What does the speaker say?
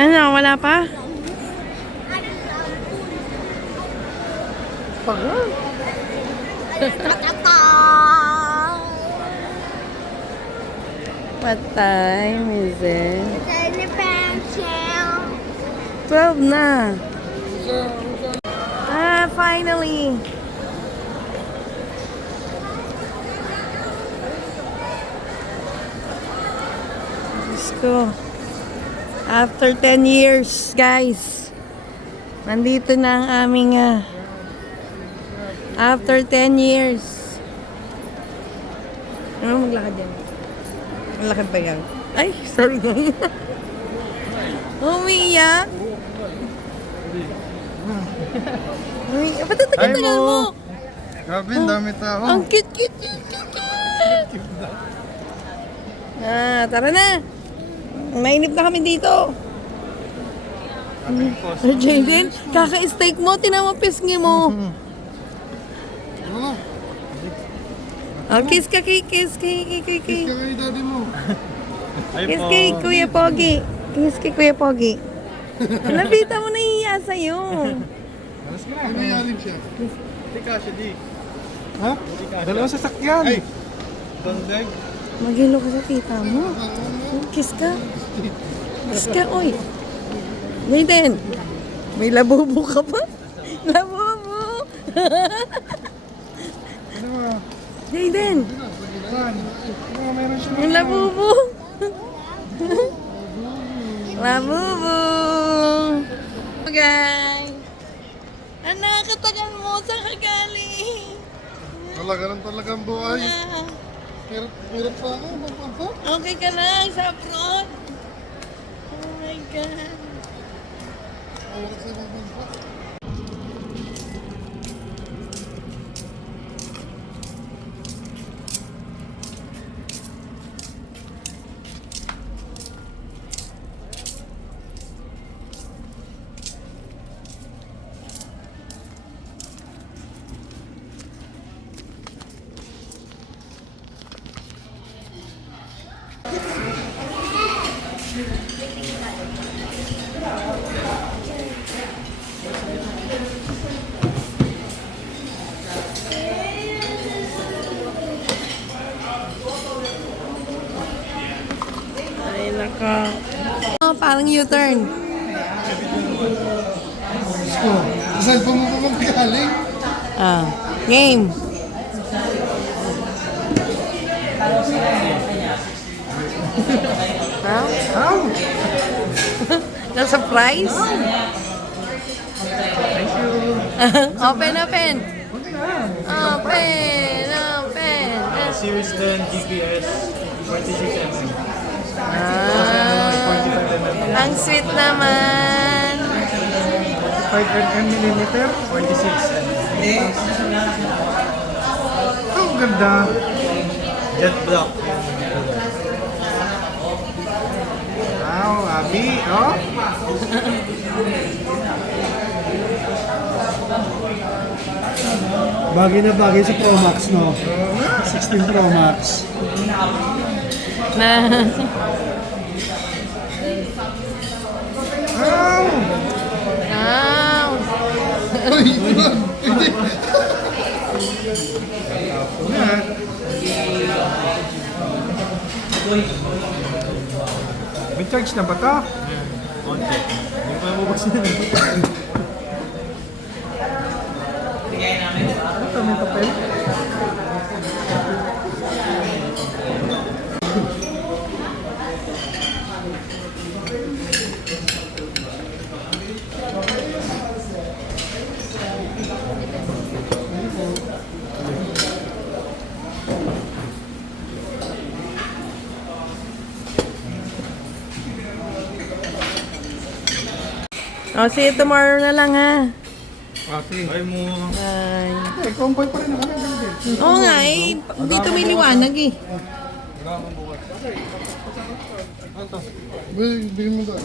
Ano, wala pa? Pagod. What time is it? 12 na. Finally. Let's go. After 10 years, guys. Nandito na ang aming after 10 years. Ano maglakad yan? Maglakad pa yan. Ay, sorry guys. Umiiyak. Umiiyak. Ba't ang tagal mo? Grabe, dami tao. Ang cute. Tara na. Mainip na kami dito. Jaden, kaka-steak mo, tinama pisngi mo. Oh, kiss kay daddy mo. Kiss kay Kuya Pogi. Kiss kay Kuya Pogi. Nabita mo na iya sa'yo. Ano yarin siya? Hindi ka siya, di. Ha? Dalawang sasakyan. Ay! Dandag. Magilo ka sa tita mo. Kiss ka. Kiss ka, oy. Jaden, may labubo ka pa? Labubo! Ano ba? Jaden, Meron siya. yung labubo. Labubo! Okay. Ang nakakatagal mo sa kagaling. Talagang buhay. Hirap pa ako. Okay ka lang sa abroad. Oh my God. Ay, naka. Oh, parang U-turn. Saan pa mo pa magagaling? Game. How? Na-surprise? Open. Series 10 GPS 46mm. 45mm. Ang sweet naman. 5mm? 46mm. Ang ganda. Jet black. Wow, Abi. Oh. Bagay na bagay sa Pro Max, no? 16 Pro Max. Na. Wow! Wow. Uy, Iwan! May charge na ba ito? Konti. Hindi pa mabubos na. Ito, may papel. Oh, see you tomorrow na lang ha. Okay. Ay mo. Bye. Eh, convoy pa rin naman. Oo nga eh. Dito may liwanag eh. Uy, bigyan mo ba?